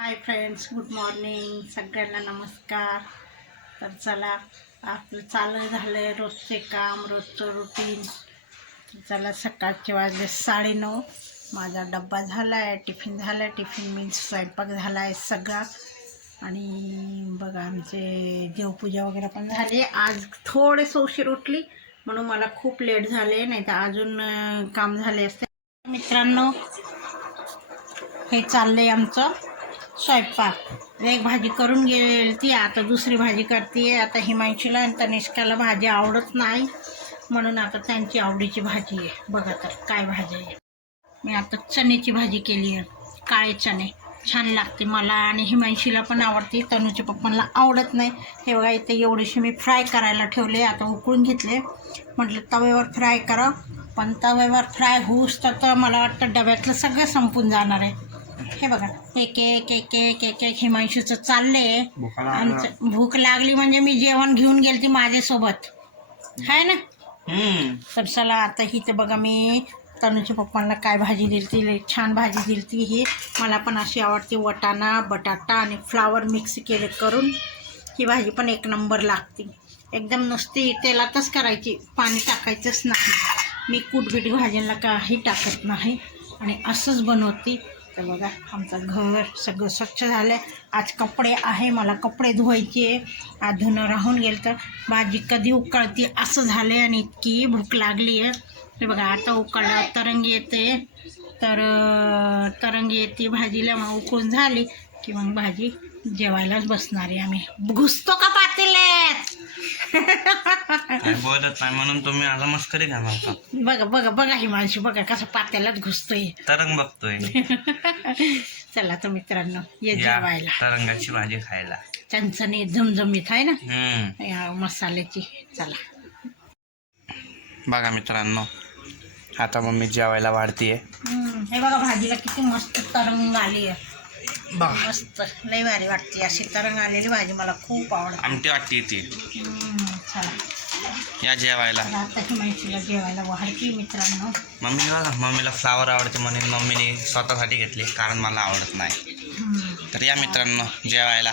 Hi friends good morning सगळ्यांना नमस्कार. तर चला आपलं चालू झालं आहे रोजचे काम रोजचं रुटीन चला सकाळचे वाजले साडेनऊ. माझा डब्बा झाला आहे टिफिन झाला आहे टिफिन मीन्स स्वयंपाक झाला आहे सगळा. आणि बघा आमचे देवपूजा वगैरे पण झाली. आज थोडेसे उशीर उठली म्हणून मला खूप लेट झाले. नाही तर अजून काम झाले असते. मित्रांनो हे चाललं आहे आमचं. स्वयंपाक. एक भाजी करून गेली ती आता दुसरी भाजी करते. आता हिमांशीला आणि तनिष्काला भाजी आवडत नाही. म्हणून आता त्यांची आवडीची भाजी आहे. बघा तर काय भाजी आहे. मी आता चण्याची भाजी केली आहे. काळे चणे. छान लागते मला आणि हिमांशीला पण आवडते. तनूच्या पप्पांना आवडत नाही. हे बघा इथे एवढीशी मी फ्राय करायला ठेवले. आता उकळून घेतले. म्हटलं तव्यावर फ्राय करा. पण तव्यावर फ्राय होऊस तर तर मला वाटतं डब्यातलं सगळं संपून जाणार आहे. हे बघा एक एक एक एक एक एक हिमांशूचं चाललंय. आमचं भूक लागली म्हणजे मी जेवण घेऊन गेलती माझ्यासोबत. आहे ना? तर चला आता ही तर बघा मी तनुच्या पप्पांना काय भाजी दिली छान भाजी दिली ती ही. मला पण अशी आवडते वटाणा बटाटा आणि फ्लावर मिक्स केले करून. ही भाजी पण एक नंबर लागते. एकदम नुसती तेलातच करायची पाणी टाकायचंच नाही. मी कुटबीट भाज्यांना काही टाकत नाही आणि असंच बनवते. तर बघा आमचं घर सगळं स्वच्छ झालं आज कपडे आहे मला कपडे धुवायचे. आज धुणं राहून गेलं तर भाजी कधी उकळती असं झालं आहे आणि इतकी भूक लागली आहे. बघा आता उकळलं तरंगी येते. तर तरंगी येते भाजीला मग उकळून झाली की मग भाजी जेवायलाच बसणार आहे आम्ही. घुसतो का पातेल्यात? काय बोलत नाही म्हणून तुम्ही आता मस्करी घालणार का बघा बघा बघा ही माणशी बघा कसं पातेल्यात घुसतोय. तरंग बघतोय चला तर मित्रांनो ये या जेवायला. तरंगाची भाजी खायला. चणचणी झमझमीत आहे ना? हम्म. या मसाल्याची. चला. बघा मित्रांनो आता मम्मी जेवायला वाढतीये. हम्म, हे बघा भाजीला किती मस्त तरंग आली आहे. बघा. मस्त लई भारी वाटते. अशी तरंग आलेली भाजी मला खूप आवडते. आमटी वाटते ती. हम्म, चला. या जेवायला. माहितीला वाढते मित्रांनो. मम्मी बघा मम्मीला फ्लावर आवडते म्हणून मम्मीने स्वतःसाठी घेतली कारण मला आवडत नाही. तर या मित्रांनो जेवायला.